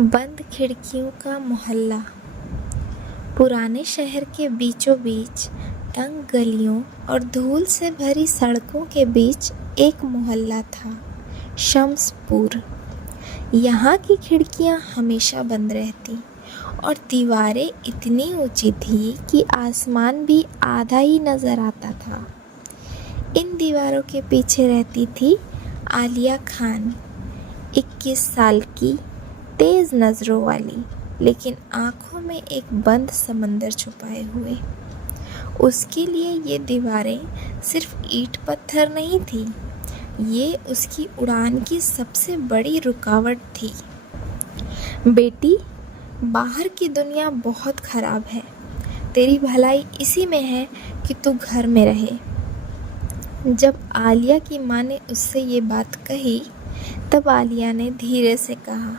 बंद खिड़कियों का मोहल्ला। पुराने शहर के बीचों बीच तंग गलियों और धूल से भरी सड़कों के बीच एक मोहल्ला था, शम्सपुर। यहाँ की खिड़कियाँ हमेशा बंद रहती और दीवारें इतनी ऊंची थी कि आसमान भी आधा ही नज़र आता था। इन दीवारों के पीछे रहती थी आलिया खान, 21 साल की, तेज़ नज़रों वाली, लेकिन आँखों में एक बंद समंदर छुपाए हुए। उसके लिए ये दीवारें सिर्फ ईंट पत्थर नहीं थी, ये उसकी उड़ान की सबसे बड़ी रुकावट थी। बेटी, बाहर की दुनिया बहुत ख़राब है, तेरी भलाई इसी में है कि तू घर में रहे। जब आलिया की माँ ने उससे ये बात कही, तब आलिया ने धीरे से कहा,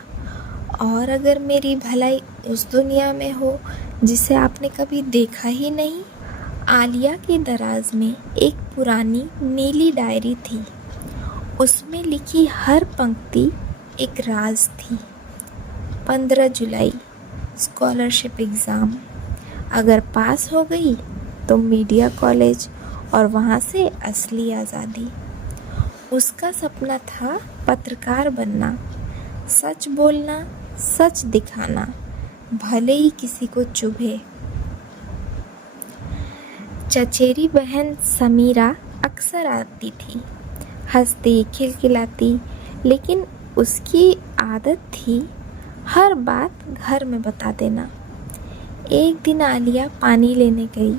और अगर मेरी भलाई उस दुनिया में हो जिसे आपने कभी देखा ही नहीं। आलिया के दराज में एक पुरानी नीली डायरी थी। उसमें लिखी हर पंक्ति एक राज थी। 15 जुलाई, स्कॉलरशिप एग्ज़ाम। अगर पास हो गई तो मीडिया कॉलेज और वहाँ से असली आज़ादी। उसका सपना था पत्रकार बनना, सच बोलना, सच दिखाना, भले ही किसी को चुभे। चचेरी बहन समीरा अक्सर आती थी, हंसती खिलखिलाती, लेकिन उसकी आदत थी हर बात घर में बता देना। एक दिन आलिया पानी लेने गई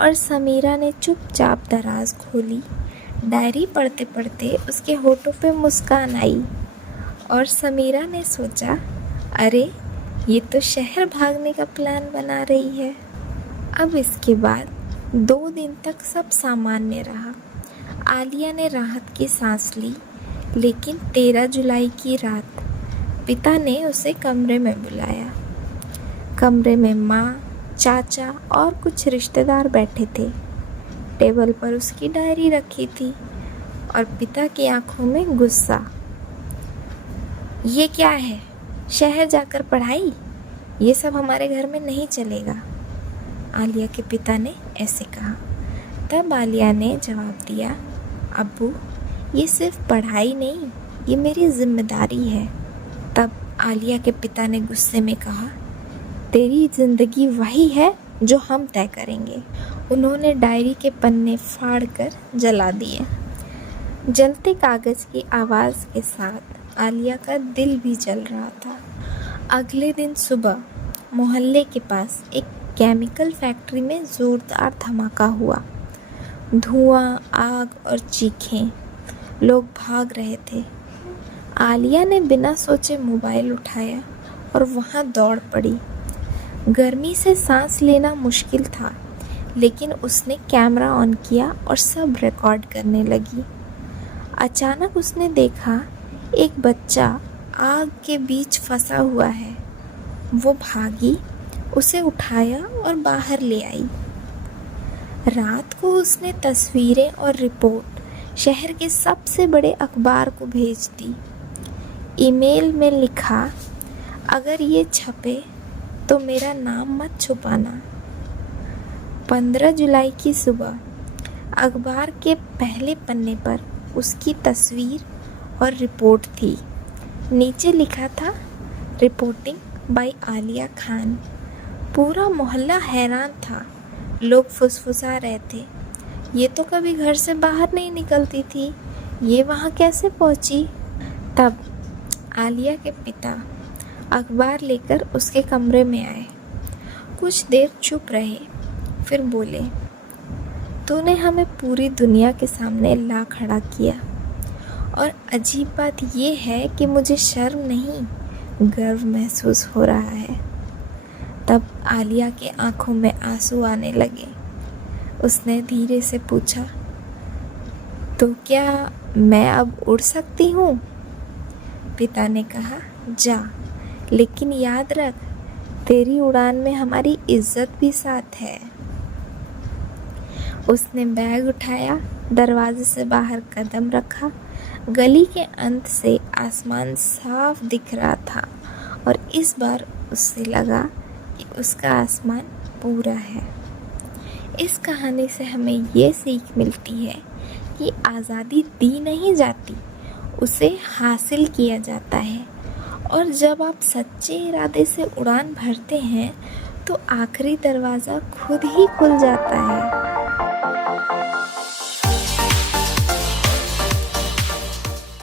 और समीरा ने चुपचाप दराज खोली। डायरी पढ़ते पढ़ते उसके होठों पे मुस्कान आई और समीरा ने सोचा, अरे ये तो शहर भागने का प्लान बना रही है। अब इसके बाद 2 दिन तक सब सामान्य रहा। आलिया ने राहत की सांस ली, लेकिन 13 जुलाई की रात पिता ने उसे कमरे में बुलाया। कमरे में माँ, चाचा और कुछ रिश्तेदार बैठे थे। टेबल पर उसकी डायरी रखी थी और पिता की आंखों में गुस्सा। ये क्या है? शहर जाकर पढ़ाई? ये सब हमारे घर में नहीं चलेगा, आलिया के पिता ने ऐसे कहा। तब आलिया ने जवाब दिया, अब्बू, ये सिर्फ पढ़ाई नहीं, ये मेरी जिम्मेदारी है। तब आलिया के पिता ने गुस्से में कहा, तेरी ज़िंदगी वही है जो हम तय करेंगे। उन्होंने डायरी के पन्ने फाड़कर जला दिए। जलते कागज़ की आवाज़ के साथ आलिया का दिल भी जल रहा था। अगले दिन सुबह मोहल्ले के पास एक केमिकल फैक्ट्री में ज़ोरदार धमाका हुआ। धुआं, आग और चीखें, लोग भाग रहे थे। आलिया ने बिना सोचे मोबाइल उठाया और वहाँ दौड़ पड़ी। गर्मी से सांस लेना मुश्किल था, लेकिन उसने कैमरा ऑन किया और सब रिकॉर्ड करने लगी। अचानक उसने देखा एक बच्चा आग के बीच फंसा हुआ है। वो भागी, उसे उठाया और बाहर ले आई। रात को उसने तस्वीरें और रिपोर्ट शहर के सबसे बड़े अखबार को भेज दी। ईमेल में लिखा, अगर ये छपे तो मेरा नाम मत छुपाना। 15 जुलाई की सुबह अखबार के पहले पन्ने पर उसकी तस्वीर और रिपोर्ट थी। नीचे लिखा था, रिपोर्टिंग बाय आलिया खान। पूरा मोहल्ला हैरान था। लोग फुसफुसा रहे थे, ये तो कभी घर से बाहर नहीं निकलती थी, ये वहाँ कैसे पहुँची? तब आलिया के पिता अखबार लेकर उसके कमरे में आए। कुछ देर चुप रहे, फिर बोले, तूने हमें पूरी दुनिया के सामने ला खड़ा किया, और अजीब बात ये है कि मुझे शर्म नहीं, गर्व महसूस हो रहा है। तब आलिया के आंखों में आंसू आने लगे। उसने धीरे से पूछा, तो क्या मैं अब उड़ सकती हूँ? पिता ने कहा, जा, लेकिन याद रख, तेरी उड़ान में हमारी इज्जत भी साथ है। उसने बैग उठाया, दरवाजे से बाहर कदम रखा। गली के अंत से आसमान साफ दिख रहा था और इस बार उससे लगा कि उसका आसमान पूरा है। इस कहानी से हमें ये सीख मिलती है कि आज़ादी दी नहीं जाती, उसे हासिल किया जाता है। और जब आप सच्चे इरादे से उड़ान भरते हैं तो आखिरी दरवाज़ा खुद ही खुल जाता है।